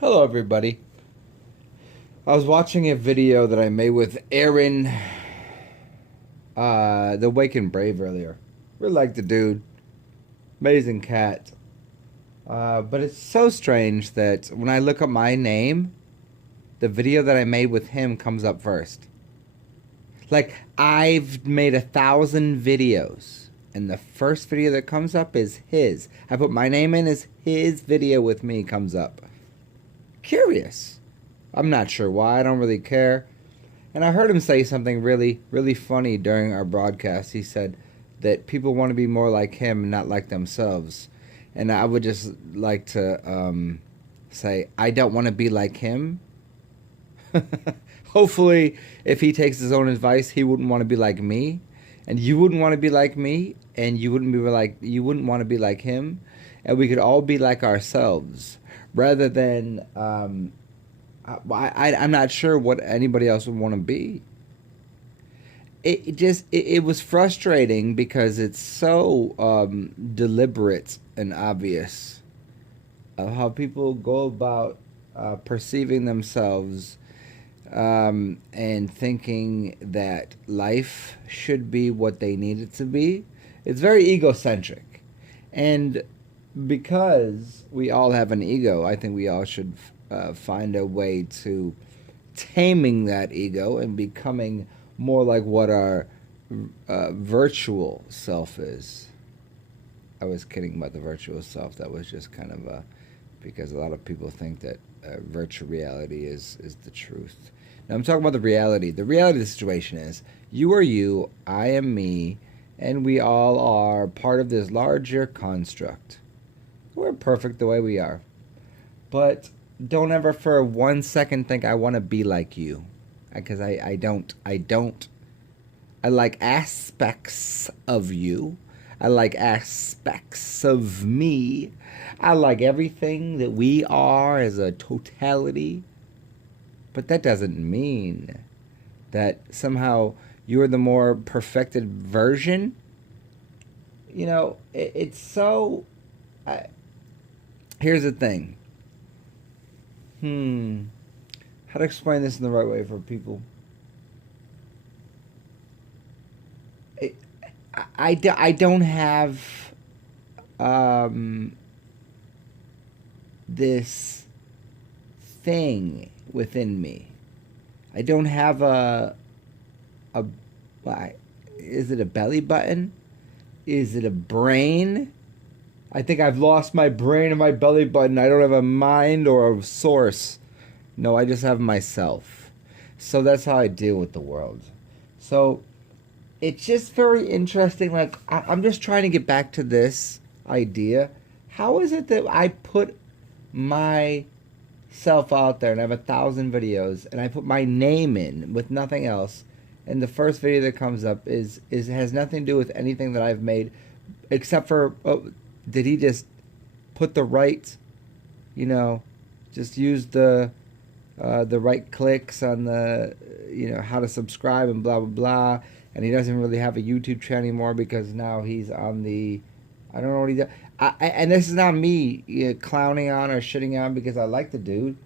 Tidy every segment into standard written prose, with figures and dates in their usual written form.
Hello, everybody. I was watching a video that I made with Aaron, the Wake and Brave earlier. Really like the dude. Amazing cat. But it's so strange that when I look up my name, the video that I made with him comes up first. Like, I've made 1,000 videos, and the first video that comes up is his. I put my name in as his video with me comes up. Curious. I'm not sure why. I don't really care. And I heard him say something really, really funny during our broadcast. He said that people want to be more like him, not like themselves. And I would just like to say, I don't want to be like him. Hopefully, if he takes his own advice, he wouldn't want to be like me, and you wouldn't want to be like me, and you wouldn't want to be like him, and we could all be like ourselves, rather than I'm not sure what anybody else would want to be. It was frustrating because it's so deliberate and obvious of how people go about perceiving themselves and thinking that life should be what they need it to be. It's very egocentric. And because we all have an ego, I think we all should find a way to taming that ego and becoming more like what our virtual self is. I was kidding about the virtual self. That was just kind of because a lot of people think that virtual reality is the truth. Now I'm talking about the reality. The reality of the situation is you are you, I am me, and we all are part of this larger construct. We're perfect the way we are. But don't ever for 1 second think I want to be like you. Because I don't. I don't. I like aspects of you. I like aspects of me. I like everything that we are as a totality. But that doesn't mean that somehow you're the more perfected version. It's so. I, Here's the thing. How to explain this in the right way for people? I don't have um, this thing within me. I don't have a is it a belly button? Is it a brain? I think I've lost my brain and my belly button. I don't have a mind or a source. No, I just have myself. So that's how I deal with the world. So it's just very interesting. Like, I'm just trying to get back to this idea. How is it that I put myself out there and I have 1,000 videos and I put my name in with nothing else, and the first video that comes up is has nothing to do with anything that I've made, except for did he just put the right, just use the right clicks on the how to subscribe and blah blah blah, and he doesn't really have a YouTube channel anymore because now he's on the I don't know what he does. And this is not me clowning on or shitting on because I like the dude.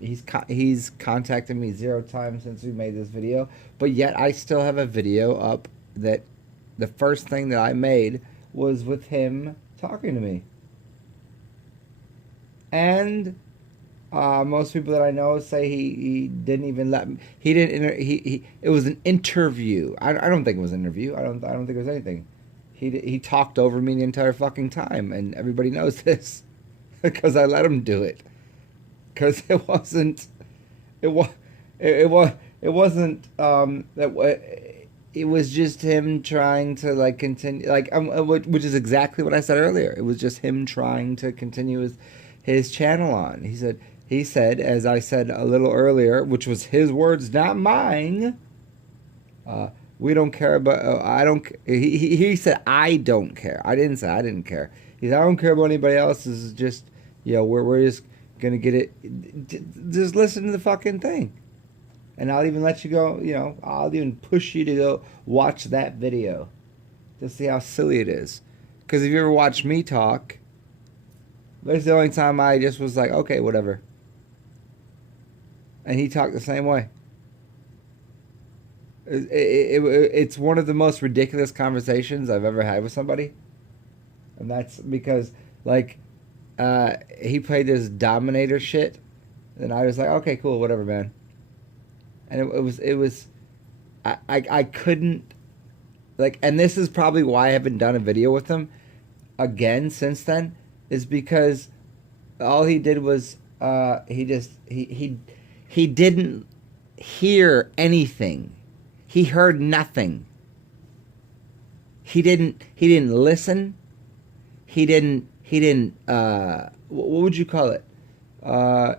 He's contacted me 0 times since we made this video, but yet I still have a video up that the first thing that I made was with him talking to me. And most people that I know say he didn't even let me. He didn't. He it was an interview. I don't think it was an interview. I don't think it was anything. He talked over me the entire fucking time, and everybody knows this because I let him do it. Because it wasn't. It was. It wasn't. It was just him trying to like continue, which is exactly what I said earlier. It was just him trying to continue his channel on. He said, as I said a little earlier, which was his words, not mine. We don't care about. I don't. He said I don't care. I didn't say I didn't care. He said I don't care about anybody else. This is just we're just gonna get it. Just listen to the fucking thing. And I'll even let you go, I'll even push you to go watch that video to see how silly it is. Because if you ever watch me talk, That's the only time I just was like, okay, whatever. And he talked the same way. It's one of the most ridiculous conversations I've ever had with somebody, and that's because like he played this Dominator shit, and I was like, okay, cool, whatever, man. And it was I couldn't like, and this is probably why I haven't done a video with him again since then, is because all he did was he didn't hear anything. He heard nothing. He didn't listen. He didn't what would you call it?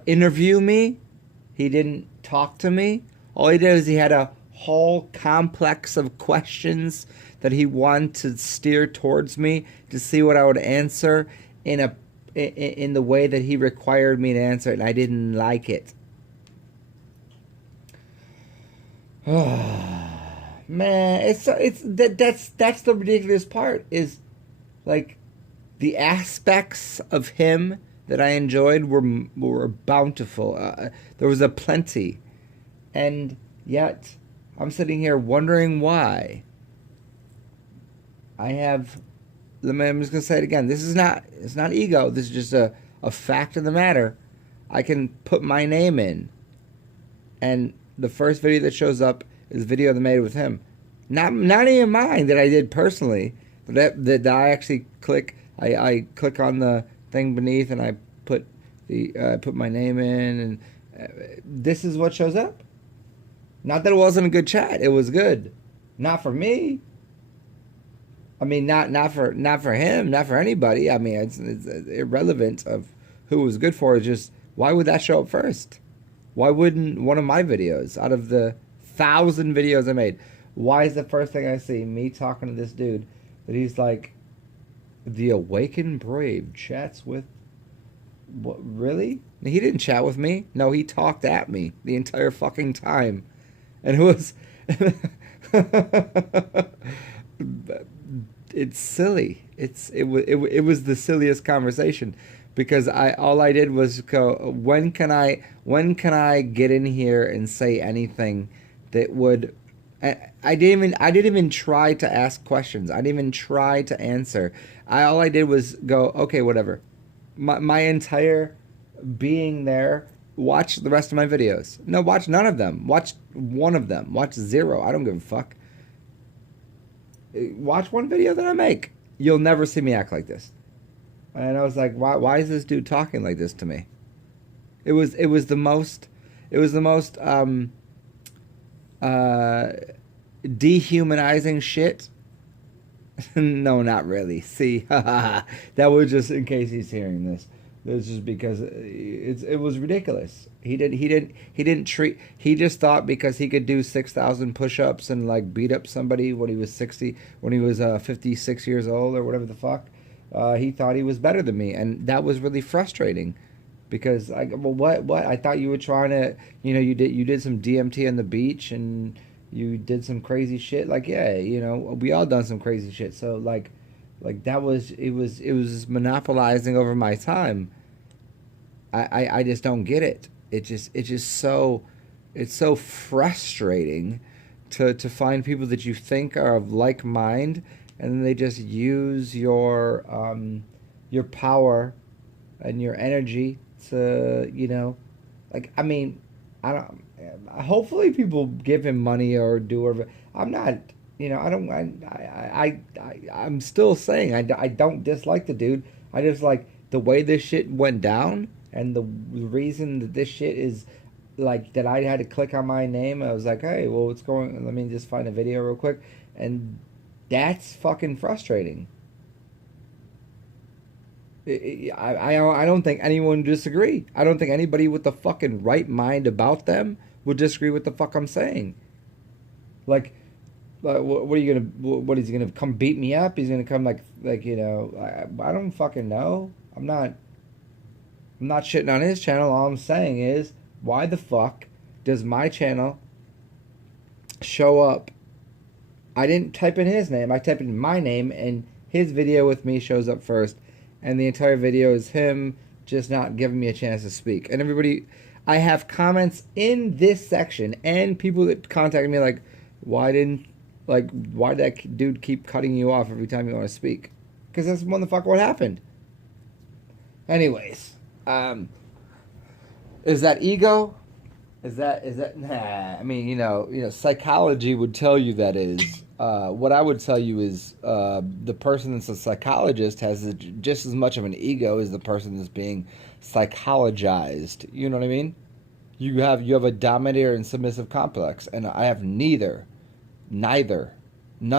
Interview me. He didn't talk to me. All he did is he had a whole complex of questions that he wanted to steer towards me to see what I would answer in the way that he required me to answer it, and I didn't like it. Man, that's the ridiculous part, is like the aspects of him that I enjoyed were bountiful. There was a plenty, and yet I'm sitting here wondering why. I'm just gonna say it again. It's not ego. This is just a fact of the matter. I can put my name in, and the first video that shows up is a video that I made with him. Not even mine that I did personally, but that I actually click. I click on the thing beneath, and I put put my name in, and this is what shows up. Not that it wasn't a good chat. It was good. Not for me. I mean, not for him, not for anybody. I mean, it's irrelevant of who it was good for. It's just, why would that show up first? Why wouldn't one of my videos, out of the 1,000 videos I made, why is the first thing I see me talking to this dude that he's like, the awakened brave chats with, what, really? He didn't chat with me. No, he talked at me the entire fucking time, and it was. It's silly. It was the silliest conversation, because all I did was go, when can I get in here and say anything that would. I didn't even try to ask questions. I didn't even try to answer. All I did was go, okay, whatever. My entire being there. Watch the rest of my videos. No, watch none of them. Watch one of them. Watch zero. I don't give a fuck. Watch one video that I make. You'll never see me act like this. And I was like, why is this dude talking like this to me? It was the most dehumanizing shit. No, not really. See, that was just in case he's hearing this. This is because it was ridiculous. He didn't treat. He just thought because he could do 6,000 push-ups and like beat up somebody when he was 56 years old or whatever the fuck. He thought he was better than me, and that was really frustrating. Because what I thought you were trying to, you did some DMT on the beach, and you did some crazy shit. Like, yeah, we all done some crazy shit. So like that was, it was monopolizing over my time. I just don't get it. It's so frustrating to find people that you think are of like mind, and then they just use your power and your energy to, like, I mean, I don't. Hopefully, people give him money or do whatever. I'm not. I don't. I'm still saying I don't dislike the dude. I just like the way this shit went down, and the reason that this shit is like that. I had to click on my name. I was like, hey, well, what's going? Let me just find a video real quick, and that's fucking frustrating. I don't think anyone would disagree. I don't think anybody with the fucking right mind about them would disagree with the fuck I'm saying. Like, what are you gonna? What is he gonna come beat me up? He's gonna come like I don't fucking know. I'm not shitting on his channel. All I'm saying is, why the fuck does my channel show up? I didn't type in his name. I typed in my name, and his video with me shows up first. and the entire video is him just not giving me a chance to speak. And everybody, I have comments in this section and people that contact me like, why did that dude keep cutting you off every time you want to speak? Because that's motherfucker what happened. Anyways, is that ego? Is that nah? I mean, psychology would tell you that is. What I would tell you is the person that's a psychologist has just as much of an ego as the person that's being psychologized. You know what I mean? You have a dominator and submissive complex, and I have neither. None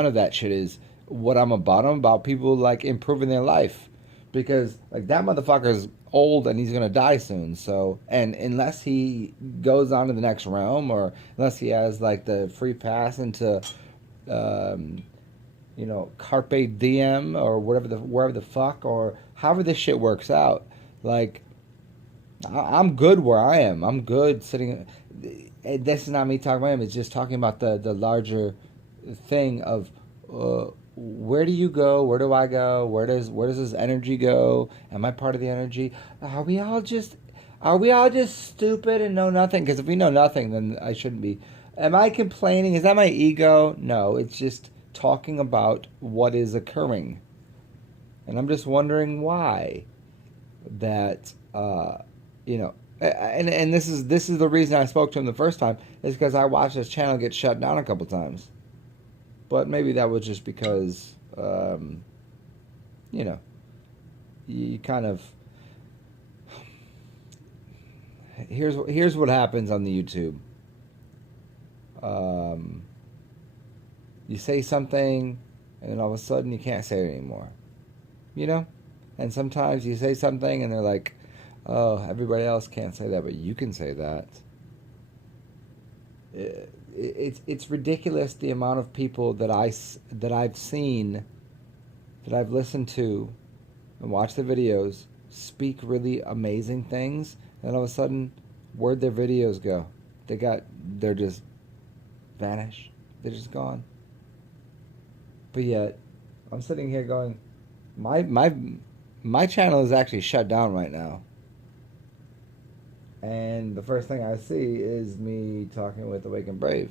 of that shit is what I'm about. I'm about people like improving their life, because like that motherfucker's old and he's gonna die soon. So, and unless he goes on to the next realm, or unless he has like the free pass into, carpe diem or wherever the fuck, or however this shit works out, like I'm good where I am. I'm good sitting. This is not me talking about him. It's just talking about the larger thing of where do you go? Where do I go? Where does this energy go? Am I part of the energy? Are we all just stupid and know nothing? Because if we know nothing, then I shouldn't be. Am I complaining? Is that my ego? No, it's just talking about what is occurring, and I'm just wondering why that. And this is the reason I spoke to him the first time, is because I watched his channel get shut down a couple times. But maybe that was just because, you kind of. Here's what happens on the YouTube. You say something, and then all of a sudden you can't say it anymore. And sometimes you say something, and they're like, "Oh, everybody else can't say that, but you can say that." It's ridiculous the amount of people that I've seen, that I've listened to, and watched their videos speak really amazing things, and all of a sudden, where'd their videos go? They're just vanished. They're just gone. But yet, I'm sitting here going, my channel is actually shut down right now. And the first thing I see is me talking with Awake and Brave,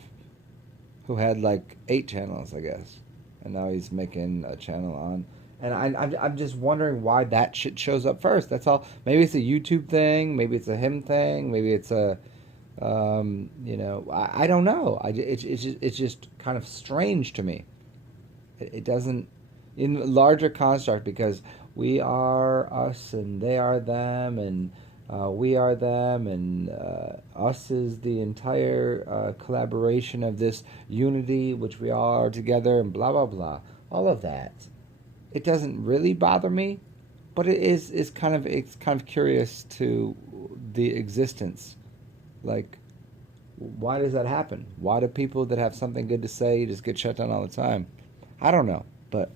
who had like 8 channels, I guess. And now he's making a channel on. And I'm just wondering why that shit shows up first. That's all. Maybe it's a YouTube thing. Maybe it's a him thing. Maybe it's a, I don't know. It's just kind of strange to me. It doesn't, in larger construct, because we are us and they are them, and we are them, and us is the entire collaboration of this unity, which we all are together, and blah, blah, blah. All of that. It doesn't really bother me, but it's kind of curious to the existence. Like, why does that happen? Why do people that have something good to say just get shut down all the time? I don't know, but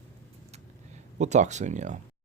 we'll talk soon, y'all.